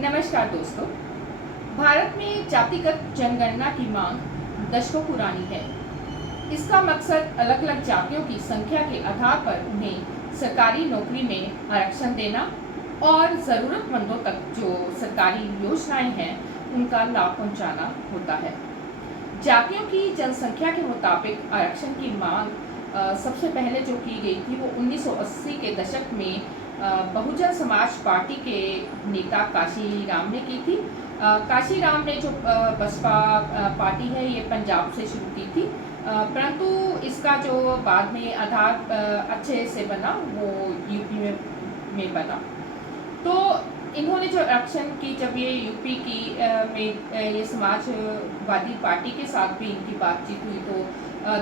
नमस्कार दोस्तों। भारत में जातिगत जनगणना की मांग दशकों पुरानी है। इसका मकसद अलग अलग जातियों की संख्या के आधार पर उन्हें सरकारी नौकरी में आरक्षण देना और ज़रूरतमंदों तक जो सरकारी योजनाएं हैं उनका लाभ पहुंचाना होता है। जातियों की जनसंख्या के मुताबिक आरक्षण की मांग सबसे पहले जो की गई थी वो 1980 के दशक में बहुजन समाज पार्टी के नेता काशीराम ने की थी। काशीराम ने जो बसपा पार्टी है ये पंजाब से शुरू की थी, परंतु इसका जो बाद में आधार अच्छे से बना वो यूपी में बना। तो इन्होंने जो आरक्षण की जब ये यूपी की में ये समाजवादी पार्टी के साथ भी इनकी बातचीत हुई तो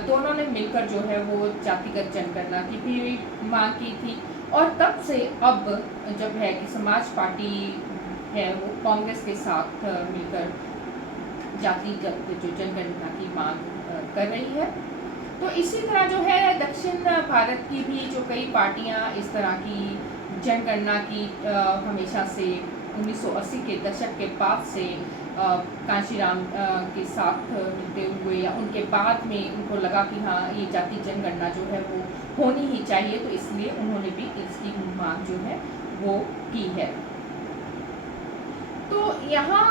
दोनों ने मिलकर जो है वो जातिगत जनगणना की भी मांग की थी। और तब से अब जब है कि समाज पार्टी है वो कांग्रेस के साथ मिलकर जातिगत जो जनगणना की मांग कर रही है। तो इसी तरह जो है दक्षिण भारत की भी जो कई पार्टियां इस तरह की जनगणना की हमेशा से 1980 के दशक के बाद से कांशीराम के साथ मिलते हुए या उनके बाद में उनको लगा कि हाँ ये जाति जनगणना जो है वो होनी ही चाहिए, तो इसलिए उन्होंने भी इसकी मांग जो है वो की है। तो यहाँ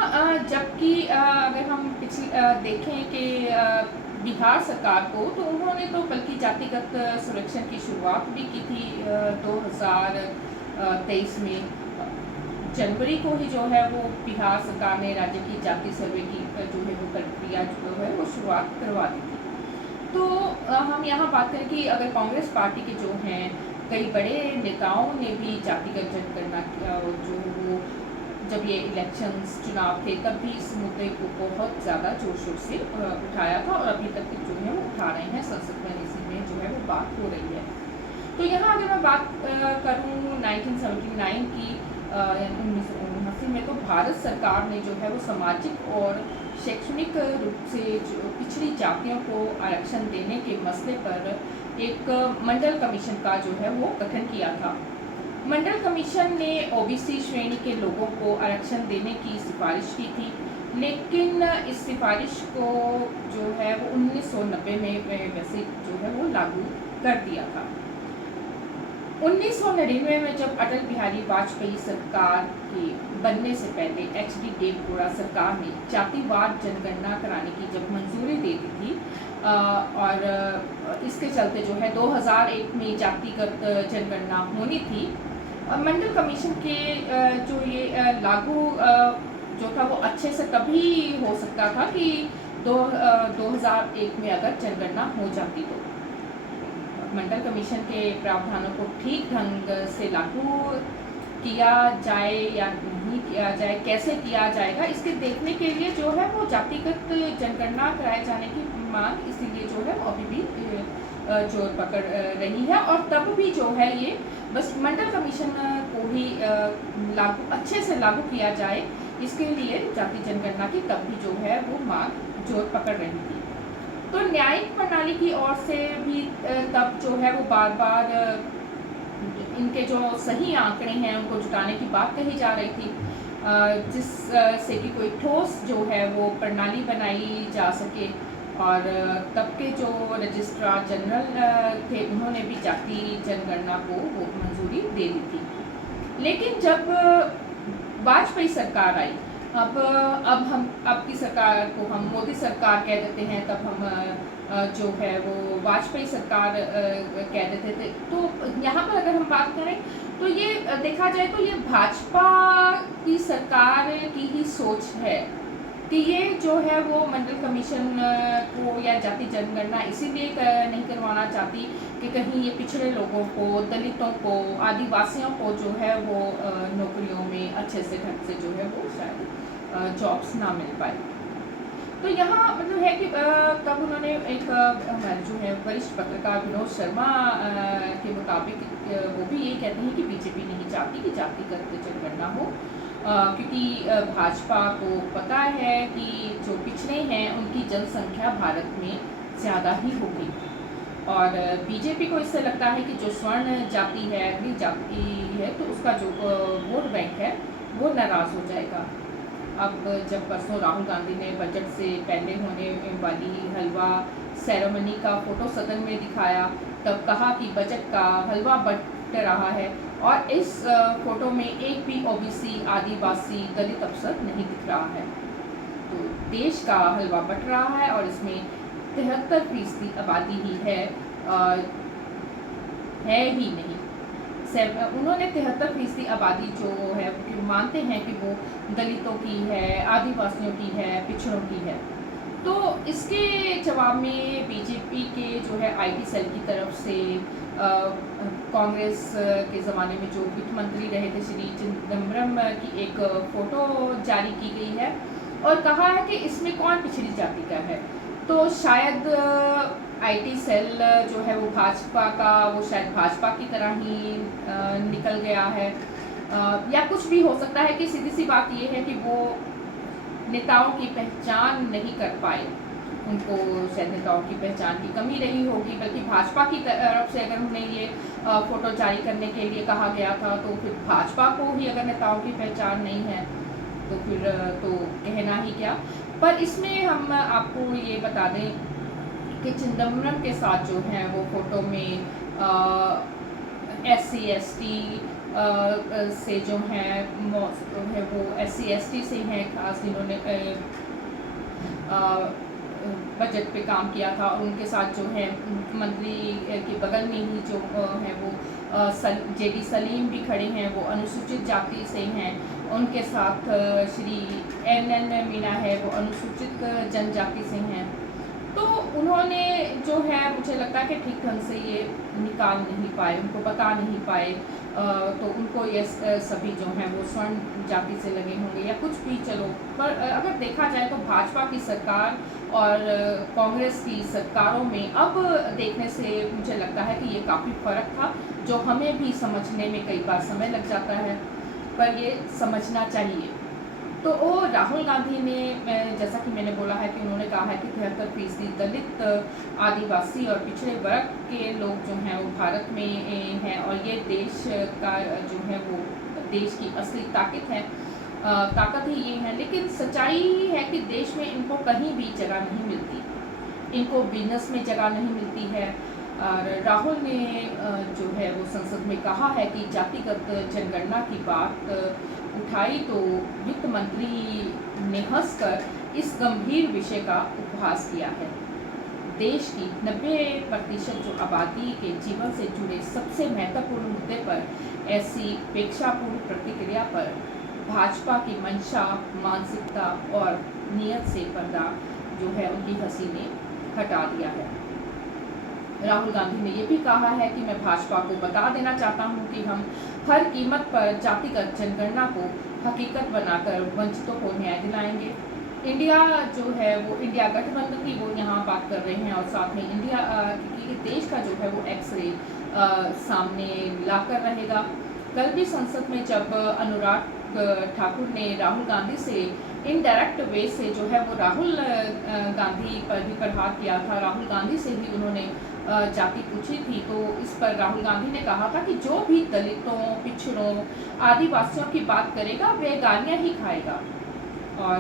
जबकि अगर हम पिछले देखें कि बिहार सरकार को, तो उन्होंने तो बल्कि जातिगत सर्वेक्षण की शुरुआत भी की थी 2023 में। जनवरी को ही जो है वो बिहार सरकार ने राज्य की जाति सर्वे की जो है वो प्रक्रिया जो है वो शुरुआत करवा दी थी। तो हम यहाँ बात करें कि अगर कांग्रेस पार्टी के जो हैं कई बड़े नेताओं ने भी जातिगत जनगणना जो वो जब ये इलेक्शंस चुनाव थे तब भी इस मुद्दे को बहुत ज़्यादा जोर शोर से उठाया था और अभी तक जो है वो उठा रहे हैं, संसद में इसी में जो है वो बात हो रही है। तो यहाँ अगर मैं बात करूँ 1979 की 1979 में, तो भारत सरकार ने जो है वो सामाजिक और शैक्षणिक रूप से जो पिछड़ी जातियों को आरक्षण देने के मसले पर एक मंडल कमीशन का जो है वो गठन किया था। मंडल कमीशन ने ओबीसी श्रेणी के लोगों को आरक्षण देने की सिफारिश की थी, लेकिन इस सिफारिश को जो है वो 1990 में वैसे जो है वो लागू कर दिया था। 1999 में जब अटल बिहारी वाजपेयी सरकार के बनने से पहले एचडी देवगौड़ा सरकार ने जातिवार जनगणना कराने की जब मंजूरी दे दी थी और इसके चलते जो है 2001 में जातिगत जनगणना होनी थी। मंडल कमीशन के जो ये लागू जो था वो अच्छे से तभी हो सकता था कि 2001 में अगर जनगणना हो जाती तो मंडल कमीशन के प्रावधानों को ठीक ढंग से लागू किया जाए या नहीं किया जाए, कैसे किया जाएगा, इसके देखने के लिए जो है वो जातिगत जनगणना कराए जाने की मांग इसीलिए जो है वो अभी भी जोर पकड़ रही है। और तब भी जो है ये बस मंडल कमीशन को ही लागू अच्छे से लागू किया जाए, इसके लिए जाति जनगणना की तब भी जो है वो मांग जोर पकड़ रही थी। तो न्यायिक प्रणाली की ओर से भी तब जो है वो बार बार इनके जो सही आंकड़े हैं उनको जुटाने की बात कही जा रही थी, जिससे कि कोई ठोस जो है वो प्रणाली बनाई जा सके। और तब के जो रजिस्ट्रार जनरल थे उन्होंने भी जाति जनगणना को वो मंजूरी दे दी थी। लेकिन जब वाजपेयी सरकार आई, अब की सरकार को हम मोदी सरकार कह देते हैं, तब हम जो है वो वाजपेयी सरकार कह देते थे। तो यहाँ पर अगर हम बात करें तो ये देखा जाए तो ये भाजपा की सरकार की ही सोच है कि ये जो है वो मंडल कमीशन को या जाति जनगणना इसीलिए नहीं करवाना चाहती कि कहीं ये पिछड़े लोगों को, दलितों को, आदिवासियों को जो है वो नौकरियों में अच्छे से ढंग से जो है वो शायद जॉब्स ना मिल पाए। तो यहाँ मतलब है कि तब उन्होंने एक जो है वरिष्ठ पत्रकार विनोद शर्मा के मुताबिक वो भी यही कहते हैं कि बीजेपी नहीं चाहती कि जातिगत जनगणना हो, क्योंकि भाजपा को पता है कि जो पिछड़े हैं उनकी जनसंख्या भारत में ज़्यादा ही होगी और बीजेपी को इससे लगता है कि जो स्वर्ण जाति है, अग्नि जाति है, तो उसका जो वोट बैंक है वो नाराज़ हो जाएगा। अब जब परसों राहुल गांधी ने बजट से पहले होने वाली हलवा सेरेमनी का फोटो सदन में दिखाया, तब कहा कि बजट का हलवा बट रहा है और इस फोटो में एक भी ओबीसी, आदिवासी, दलित अफसर नहीं दिख रहा है। तो देश का हलवा बट रहा है और इसमें 73% आबादी ही है ही नहीं। उन्होंने 73% आबादी जो है वो मानते हैं कि वो दलितों की है, आदिवासियों की है, पिछड़ों की है। तो इसके जवाब में बीजेपी के जो है आईटी सेल की तरफ से कांग्रेस के ज़माने में जो वित्त मंत्री रहे थे श्री चिदम्बरम की एक फ़ोटो जारी की गई है और कहा है कि इसमें कौन पिछड़ी जाति का है। तो शायद आईटी सेल जो है वो भाजपा का, वो शायद भाजपा की तरह ही निकल गया है या कुछ भी हो सकता है कि सीधी सी बात ये है कि वो नेताओं की पहचान नहीं कर पाए। उनको शायद नेताओं की पहचान की कमी रही होगी, बल्कि भाजपा की तरफ से अगर उन्हें ये फ़ोटो जारी करने के लिए कहा गया था तो फिर भाजपा को ही अगर नेताओं की पहचान नहीं है तो फिर तो कहना ही क्या। पर इसमें हम आपको ये बता दें कि चिदम्बरम के साथ जो हैं वो फ़ोटो में SC/ST से जो हैं वो SC/ST से हैं, खास इन्होंने बजट पे काम किया था और उनके साथ जो है मंत्री के बगल में ही जो है वो JD सलीम भी खड़े हैं, वो अनुसूचित जाति से हैं। उनके साथ श्री NN मीना है, वो अनुसूचित जनजाति से हैं। तो उन्होंने जो है मुझे लगता है कि ठीक ढंग से ये निकाल नहीं पाए, उनको बता नहीं पाए, तो उनको ये सभी जो हैं वो स्वर्ण जाति से लगे होंगे या कुछ भी। चलो, पर अगर देखा जाए तो भाजपा की सरकार और कांग्रेस की सरकारों में अब देखने से मुझे लगता है कि ये काफ़ी फ़र्क था, जो हमें भी समझने में कई बार समय लग जाता है, पर ये समझना चाहिए। तो वो राहुल गांधी ने, जैसा कि मैंने बोला है कि उन्होंने कहा है कि 73% दलित, आदिवासी और पिछड़े वर्ग के लोग जो हैं वो भारत में हैं और ये देश का जो है वो देश की असली ताकत ही ये है। लेकिन सच्चाई ही है कि देश में इनको कहीं भी जगह नहीं मिलती, इनको बिजनेस में जगह नहीं मिलती है। और राहुल ने जो है वो संसद में कहा है कि जातिगत जनगणना की बात उठाई तो वित्त मंत्री ने हंसकर इस गंभीर विषय का उपहास किया है। देश की 90% जो आबादी के जीवन से जुड़े सबसे महत्वपूर्ण मुद्दे पर ऐसी उपेक्षापूर्ण प्रतिक्रिया पर भाजपा की मंशा, मानसिकता और नीयत से पर्दा जो है उनकी हंसी ने हटा दिया है। राहुल गांधी ने ये भी कहा है कि मैं भाजपा को बता देना चाहता हूं कि हम हर कीमत पर जातिगत जनगणना को हकीकत बनाकर वंचितों को न्याय दिलाएंगे। इंडिया जो है वो इंडिया गठबंधन की वो यहाँ बात कर रहे हैं और साथ में इंडिया की देश का जो है वो एक्सरे सामने लाकर रहेगा। कल भी संसद में जब अनुराग ठाकुर ने राहुल गांधी से इनडायरेक्ट वे से जो है वो राहुल गांधी पर भी प्रहार किया था, राहुल गांधी से भी उन्होंने जाति पूछी थी, तो इस पर राहुल गांधी ने कहा था कि जो भी दलितों, पिछड़ों, आदिवासियों की बात करेगा वह गालियाँ ही खाएगा और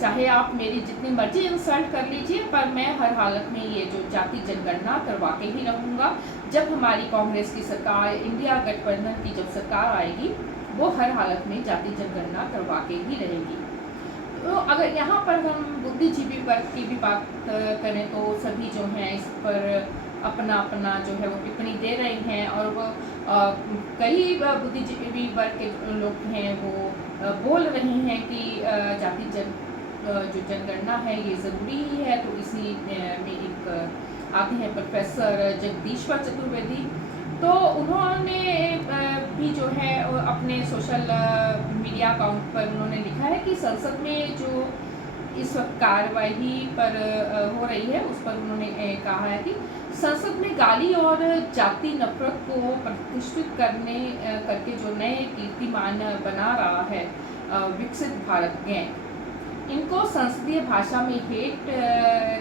चाहे आप मेरी जितनी मर्जी इंसल्ट कर लीजिए, पर मैं हर हालत में ये जो जाति जनगणना करवा के ही रहूँगा। जब हमारी कांग्रेस की सरकार, इंडिया गठबंधन की जब सरकार आएगी, वो हर हालत में जाति जनगणना करवा के ही रहेगी। तो अगर यहाँ पर हम बुद्धिजीवी वर्ग की भी बात करें तो सभी जो हैं इस पर अपना अपना जो है वो टिप्पणी दे रहे हैं और वो कई बुद्धिजीवी वर्ग के लोग हैं वो बोल रहे हैं कि जाति जो जनगणना है ये ज़रूरी ही है। तो इसी में एक आते हैं प्रोफेसर जगदीश्वर चतुर्वेदी, तो उन्होंने भी जो है अपने सोशल मीडिया अकाउंट पर उन्होंने लिखा है कि संसद में जो इस वक्त कार्रवाई पर हो रही है उस पर उन्होंने कहा है कि संसद में गाली और जाति नफरत को प्रतिष्ठित करके जो नए कीर्तिमान बना रहा है विकसित भारत गैंग, इनको संसदीय भाषा में हेट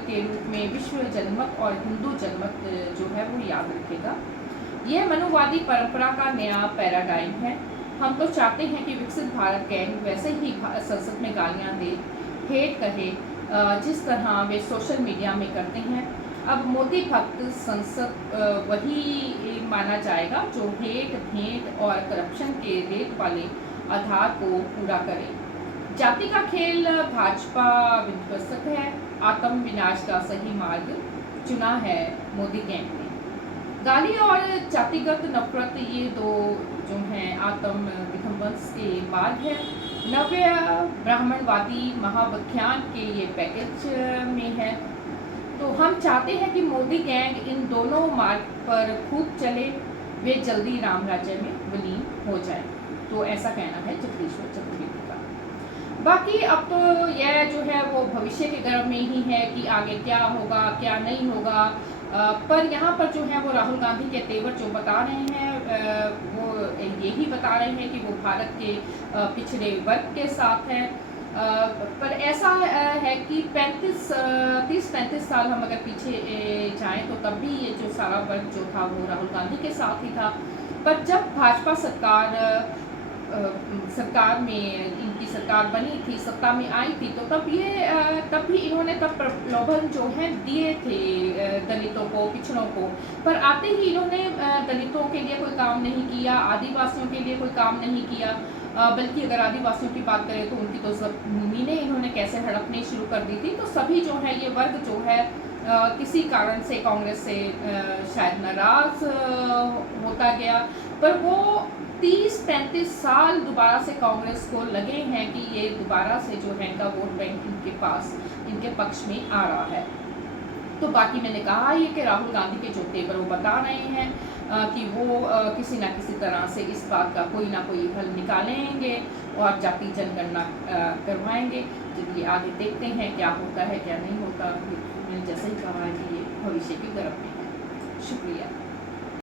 के रूप में विश्व जनमत और हिंदू जनमत जो है वो याद रखेगा। यह मनुवादी परंपरा का नया पैराडाइम है। हम तो चाहते हैं कि विकसित भारत गैंग वैसे ही संसद में गालियां दे, हेट कहे, जिस तरह वे सोशल मीडिया में करते हैं। अब मोदी भक्त संसद वही माना जाएगा जो हेट, भेंट और करप्शन के रेट वाले आधार को पूरा करे। जाति का खेल भाजपा विध्वंसक है, आत्म विनाश का सही मार्ग चुना है मोदी गैंग ने। गाली और जातिगत नफरत ये दो जो हैं आत्म विध्वंस के मार्ग है। नव्य ब्राह्मणवादी महाविख्यान के ये पैकेज में है। तो हम चाहते हैं कि मोदी गैंग इन दोनों मार्ग पर खूब चले, वे जल्दी राम राज्य में विलीन हो जाए। तो ऐसा कहना है जगदीश्वर चतुर्वेदी का। बाकी अब तो यह जो है वो भविष्य के गर्भ में ही है कि आगे क्या होगा क्या नहीं होगा। पर यहाँ पर जो है वो राहुल गांधी के तेवर जो बता रहे हैं वो यही बता रहे हैं कि वो भारत के पिछड़े वर्ग के साथ है। पर ऐसा है कि 30-35 साल हम अगर पीछे जाएं तो तब भी ये जो सारा वर्ग जो था वो राहुल गांधी के साथ ही था। पर जब भाजपा सरकार में इनकी सरकार बनी थी, सत्ता में आई थी, तो तब भी इन्होंने प्रलोभन जो है दिए थे दलितों को, पिछड़ों को। पर आते ही इन्होंने दलितों के लिए कोई काम नहीं किया, आदिवासियों के लिए कोई काम नहीं किया। बल्कि अगर आदिवासियों की बात करें तो उनकी तो ज़मीनें इन्होंने कैसे हड़पनी शुरू कर दी थी। तो सभी जो है ये वर्ग जो है किसी कारण से कांग्रेस से शायद नाराज होता गया। पर वो 30-35 साल दोबारा से कांग्रेस को लगे हैं कि ये दोबारा से जो है इनका वोट बैंक इनके पक्ष में आ रहा है। तो बाकी मैंने कहा ये कि राहुल गांधी के जो तेवर वो बता रहे हैं कि वो किसी ना किसी तरह से इस बात का कोई ना कोई हल निकालेंगे और जाति जनगणना करवाएंगे। चलिए आगे देखते हैं क्या होता है क्या नहीं होता। मैंने जैसे ही कहा है कि ये भविष्य की गर्भ में है। शुक्रिया।